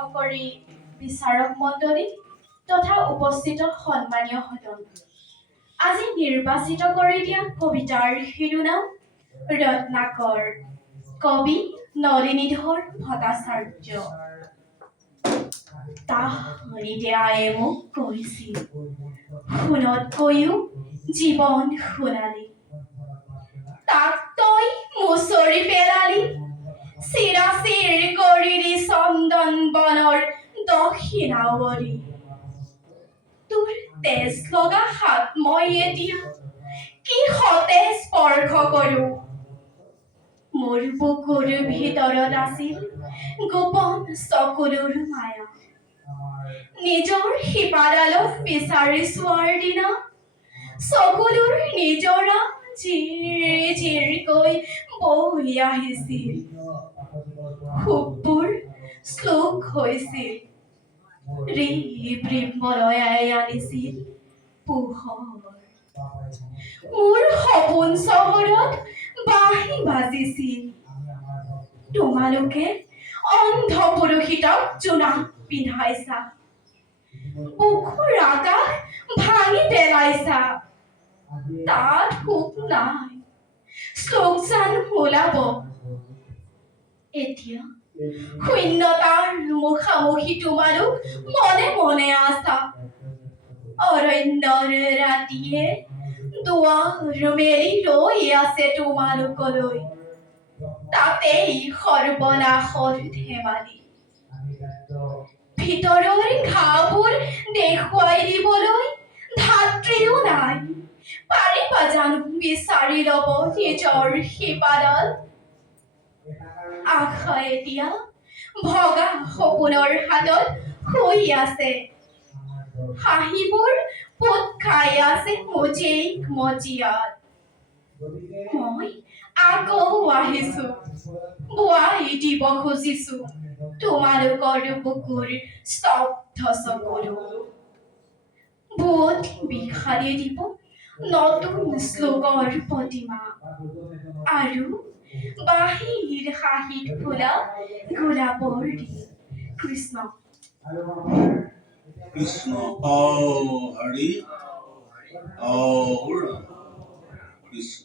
লক্ষ্য কৰি বিচাৰক মণ্ডলী তথা উপস্থিত সন্মানীয় সদন। আজি নিৰ্বাচিত কৰি দিয়া কবিতাৰ শিৰোনাম ৰত্নাকৰ, কবি নলিনীধৰ ভট্টাচাৰ্য। তাহানিতে মোক কৈছিল, সোণতকৈও জীৱন সোণালী। তাক তই মুচৰি পেলালি, চিৰাচিৰ কৰিলি চন্দন বনৰ দক্ষিণাৱলী। তোৰ তেজ লগা হাত মই এতিয়া কি হতে স্পৰ্শ কৰো। মোৰ বুকুৰ ভিতৰত আছিল গোপন চকুলোৰ মায়া। নিজৰ শিপাডালক বিচাৰি চোৱাৰ দিনা চকুলোৰ নিজৰা জিৰি জিৰিকৈ বৈ আহিছিল। সুখবোৰ শ্লোক হৈছিল, ৰিব ৰিব মলয়াই আনিছিল পোহৰ। মোৰ সপোন চহৰত বাঁহী বাজিছিল, তোমালোকে অন্ধ পুৰুষিতক জোনাক পিন্ধাইছা। বুকুৰ আকাশ ভাঙি পেলাইছা, তাত সুখ নাই, শ্লোকজান ওলাব। এতিয়া শূন্যতাৰ মুখামুখি তোমালোক মনে মনে আছা। অৰণ্যৰ ৰাতিয়ে দুৱাৰ মেলি ৰৈ আছে তোমালোকলৈ, তাতেই সৰ্বনাশৰ ধেমালি। ভিতৰৰ ঘাঁবোৰ দেখুৱাই দিবলৈ ধাত্ৰীও নাই, পাৰিবা জানো বিচাৰি ল'ব নিজৰ শিপাডাল। আশা এতিয়া ভগা সপোনৰ হাতত শুই আছে, হাঁহিবোৰ পোত খাই আছে মজিয়াক মজিয়াত। মই আকৌ আহিছো, বোৱাই দিব খুজিছো তোমালোকৰ বুকুৰ স্তব্ধ চকুলো। বুৱত বিষালী দিব নতুন শ্লোকৰ প্ৰতিমা, আৰু বাঁহীৰ হাঁহিত ফুলা গোলাপৰ দিন। কৃষ্ণ। কৃষ্ণ। ও হৰি, ও ৰাম, কৃষ্ণ।